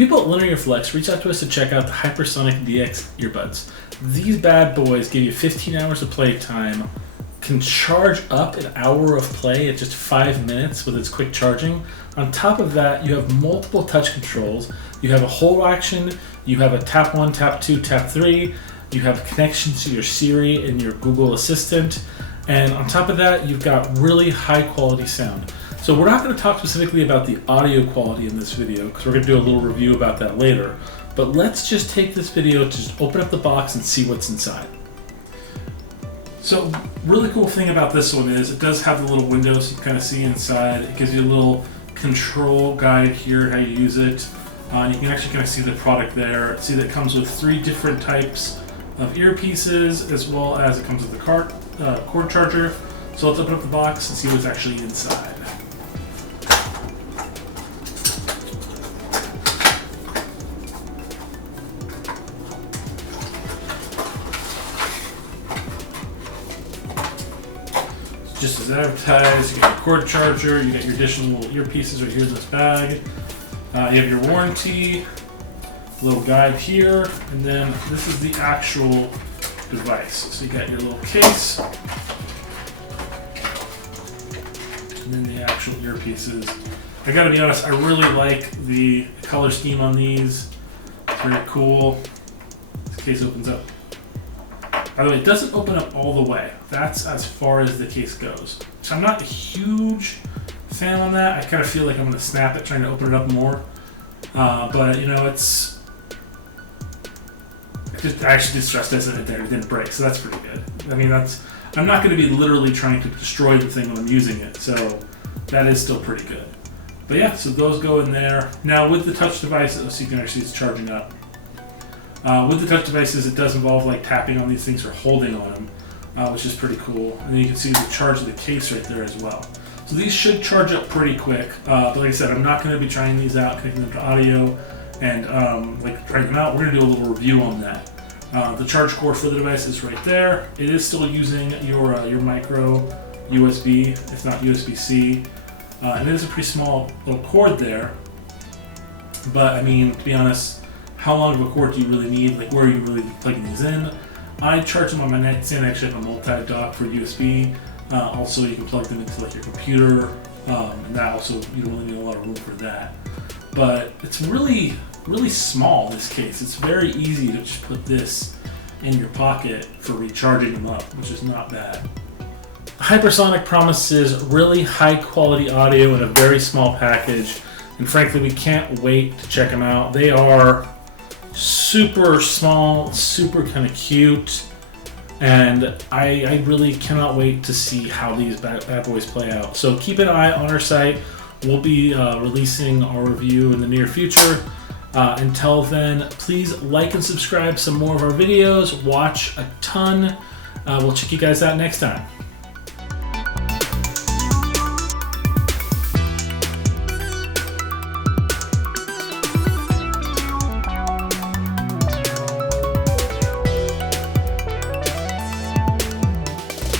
People at Linearflux reached out to us to check out the Hypersonic DX earbuds. These bad boys give you 15 hours of play time, can charge up an hour of play at just 5 minutes with its quick charging. On top of that, you have multiple touch controls. You have a hold action, you have a tap 1, tap 2, tap 3, you have connections to your Siri and your Google Assistant, and on top of that, you've got really high quality sound. So we're not going to talk specifically about the audio quality in this video because we're going to do a little review about that later. But let's just take this video to just open up the box and see what's inside. So really cool thing about this one is it does have the little windows you can kind of see inside. It gives you a little control guide here, how you use it. And you can actually kind of see the product there. See that it comes with 3 different types of earpieces, as well as it comes with the cord charger. So let's open up the box and see what's actually inside. Just as advertised, you got your cord charger, you got your additional earpieces right here in this bag. You have your warranty, little guide here, and then this is the actual device. So you got your little case, and then the actual earpieces. I gotta be honest, I really like the color scheme on these. It's very cool. This case opens up. By the way, it doesn't open up all the way. That's as far as the case goes. So I'm not a huge fan on that. I kind of feel like I'm going to snap it trying to open it up more. But you know, I actually did stress test it there. It didn't break, so that's pretty good. I mean, I'm not going to be literally trying to destroy the thing when I'm using it, so that is still pretty good. But yeah, so those go in there. Now with the touch devices, so you can actually see it's charging up. With the touch devices, it does involve like tapping on these things or holding on them, which is pretty cool. And then you can see the charge of the case right there as well. So these should charge up pretty quick. But like I said, I'm not going to be trying these out, connecting them to audio, and like trying them out. We're going to do a little review on that. The charge cord for the device is right there. It is still using your micro USB, if not USB-C. And it is a pretty small little cord there. But I mean, to be honest, how long of a cord do you really need? Like, where are you really plugging these in? I charge them on my nightstand. I actually have a multi-dock for USB. Also, you can plug them into like your computer, and that also, you don't really need a lot of room for that. But it's really, really small, this case. It's very easy to just put this in your pocket for recharging them up, which is not bad. Hypersonic promises really high quality audio in a very small package, and frankly, we can't wait to check them out. They are super small, super kind of cute, and I really cannot wait to see how these bad boys play out. So keep an eye on our site. We'll be releasing our review in the near future. Until then, please like and subscribe some more of our videos. Watch a ton. We'll check you guys out next time.